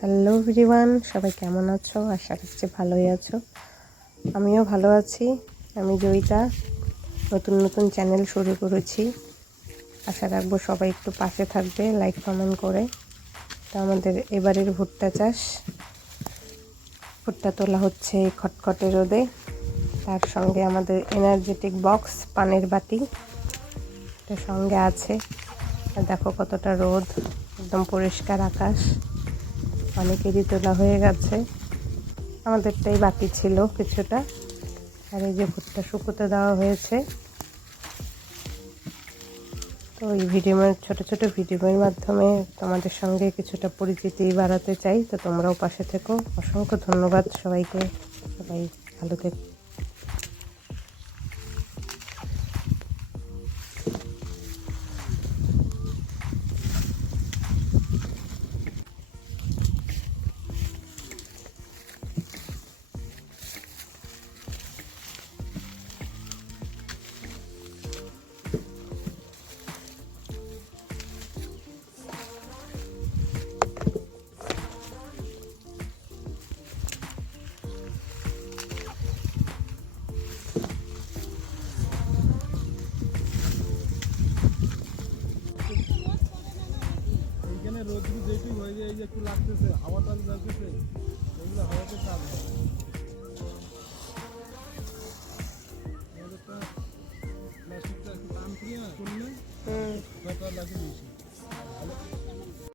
Hello everyone, সবাই কেমন আছো? আশা করছি ভালোই আছো। আমিও ভালো আছি। আমি জয়িতা, নতুন নতুন চ্যানেল শুরু করেছি। আশা রাখবো সবাই একটু পাশে থাকবে, লাইক কমেন্ট করে। তো আমাদের এবারের ভুট্টা চাষ, ভুট্টা তোলা হচ্ছে খটখটে রোদে। তার সঙ্গে আমাদের এনার্জেটিক বক্স, পানের বাটি এটার সঙ্গে আছে। আর দেখো কতটা রোদ, একদম পরিষ্কার আকাশ। অনেকেরই তোলা হয়ে গেছে, আমাদেরটাই বাকি ছিল কিছুটা। আর এই যে ভুট্টা শুকোতে দেওয়া হয়েছে। তো এই ছোট ছোট ভিডিওর মাধ্যমে তোমাদের সঙ্গে কিছুটা পরিচিতি বাড়াতে চাই। তো তোমরাও পাশে থেকো। অসংখ্য ধন্যবাদ সবাইকে। সবাই ভালো থেকো। এইখানে রোদ যেটুকু হয়ে যায়, এই যে একটু লাগতেছে, হাওয়াটা লাগতেছে।